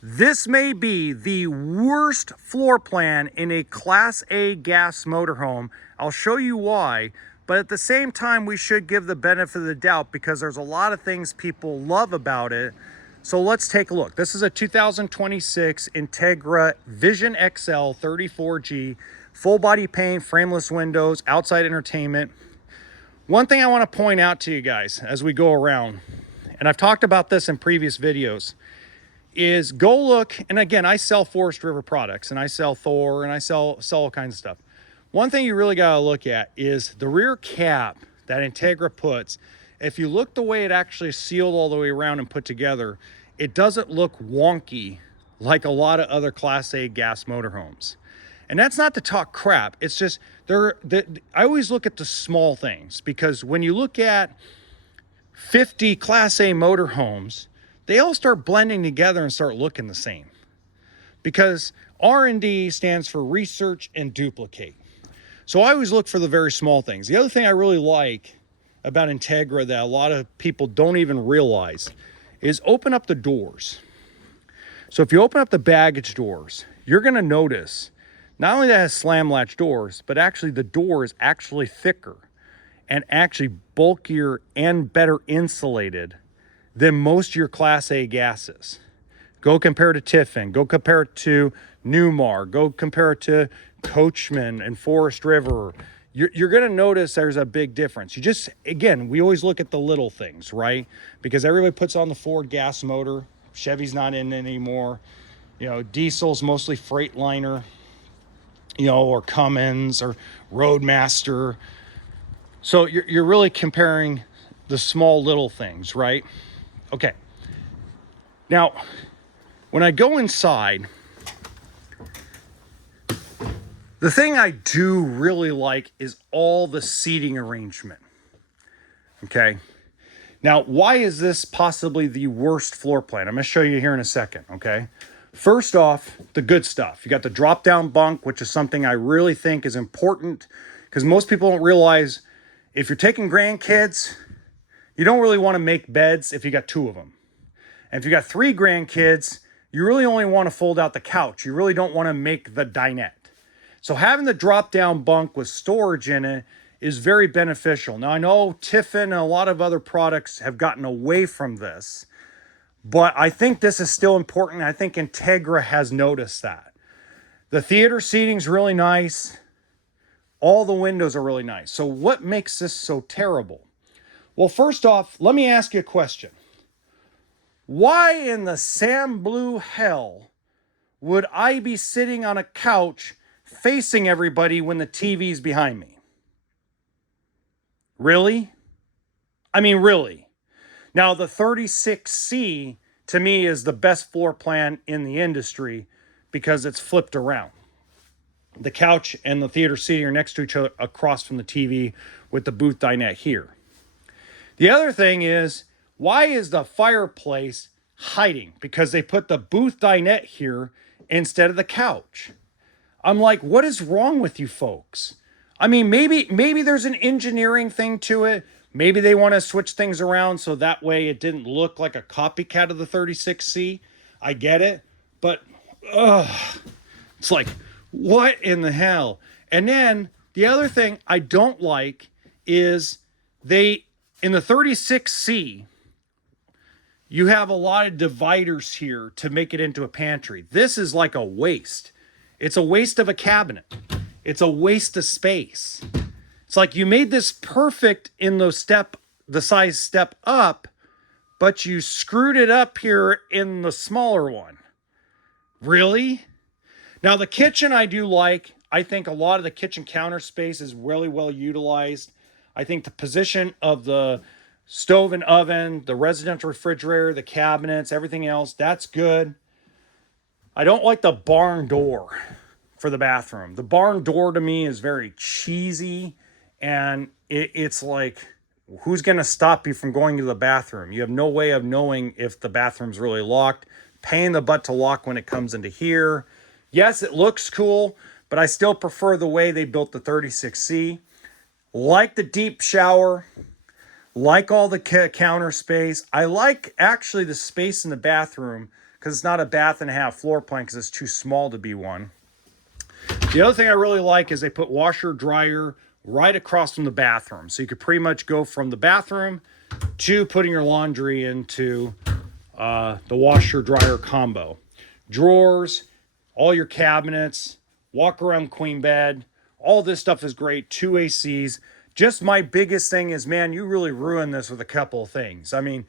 This may be the worst floor plan in a Class A gas motorhome. I'll show you why, but at the same time, we should give the benefit of the doubt because there's a lot of things people love about it. So let's take a look. This is a 2026 Entegra Vision XL 34G, full body paint, frameless windows, outside entertainment. One thing I want to point out to you guys as we go around, and I've talked about this in previous videos, is go look, and again, I sell Forest River products, and I sell Thor, and I sell all kinds of stuff. One thing you really gotta look at is the rear cap that Entegra puts. If you look the way it actually sealed all the way around and put together, it doesn't look wonky like a lot of other Class A gas motorhomes. And that's not to talk crap. It's just, I always look at the small things, because when you look at 50 Class A motorhomes, they all start blending together and start looking the same, because R&D stands for research and duplicate. So I always look for the very small things. The other thing I really like about Entegra that a lot of people don't even realize is open up the doors. So if you open up the baggage doors, you're gonna notice not only that it has slam latch doors, but actually the door is actually thicker and actually bulkier and better insulated than most of your Class A gases. Go compare it to Tiffin, go compare it to Newmar, go compare it to Coachman and Forest River. You're gonna notice there's a big difference. You just, again, we always look at the little things, right? Because everybody puts on the Ford gas motor. Chevy's not in anymore. You know, diesel's mostly Freightliner, you know, or Cummins or Roadmaster. So you're really comparing the small little things, right? Okay. Now, when I go inside, the thing I do really like is all the seating arrangement. Okay. Now, why is this possibly the worst floor plan? I'm going to show you here in a second. Okay. First off, the good stuff. You got the drop down bunk, which is something I really think is important, because most people don't realize if you're taking grandkids, you don't really want to make beds if you got two of them. And if you got three grandkids, you really only want to fold out the couch. You really don't want to make the dinette. So having the drop-down bunk with storage in it is very beneficial. Now, I know Tiffin and a lot of other products have gotten away from this, but I think this is still important. I think Entegra has noticed that. The theater seating is really nice. All the windows are really nice. So what makes this so terrible? Well, first off, let me ask you a question. Why in the Sam Blue hell would I be sitting on a couch facing everybody when the TV's behind me? Really? I mean, really. Now, the 36C to me is the best floor plan in the industry because it's flipped around. The couch and the theater seating are next to each other across from the TV with the booth dinette here. The other thing is, why is the fireplace hiding? Because they put the booth dinette here instead of the couch. I'm like, what is wrong with you folks? I mean, maybe there's an engineering thing to it. Maybe they want to switch things around so that way it didn't look like a copycat of the 36C. I get it. But, it's like, what in the hell? And then the other thing I don't like is in the 36C, you have a lot of dividers here to make it into a pantry. This is like a waste. It's a waste of a cabinet. It's a waste of space. It's like you made this perfect in the size step up, but you screwed it up here in the smaller one. Really? Now the kitchen I do like. I think a lot of the kitchen counter space is really well utilized. I think the position of the stove and oven, the residential refrigerator, the cabinets, everything else, that's good. I don't like the barn door for the bathroom. The barn door to me is very cheesy, and it's like, who's going to stop you from going to the bathroom? You have no way of knowing if the bathroom's really locked. Pain in the butt to lock when it comes into here. Yes, it looks cool, but I still prefer the way they built the 36C. Like the deep shower, like all the counter space. I like actually the space in the bathroom because it's not a bath and a half floor plan because it's too small to be one. The other thing I really like is they put washer dryer right across from the bathroom. So you could pretty much go from the bathroom to putting your laundry into the washer dryer combo. Drawers, all your cabinets, walk around queen bed, all this stuff is great. 2 ACs. Just my biggest thing is, man, you really ruined this with a couple of things. I mean,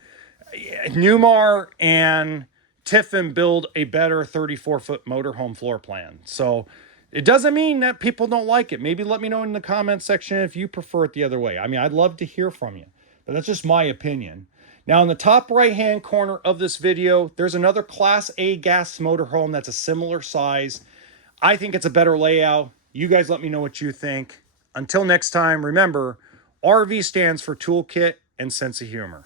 Newmar and Tiffin build a better 34-foot motorhome floor plan. So it doesn't mean that people don't like it. Maybe let me know in the comment section if you prefer it the other way. I mean, I'd love to hear from you, but that's just my opinion. Now, in the top right-hand corner of this video, there's another Class A gas motorhome that's a similar size. I think it's a better layout. You guys let me know what you think. Until next time, remember, RV stands for toolkit and sense of humor.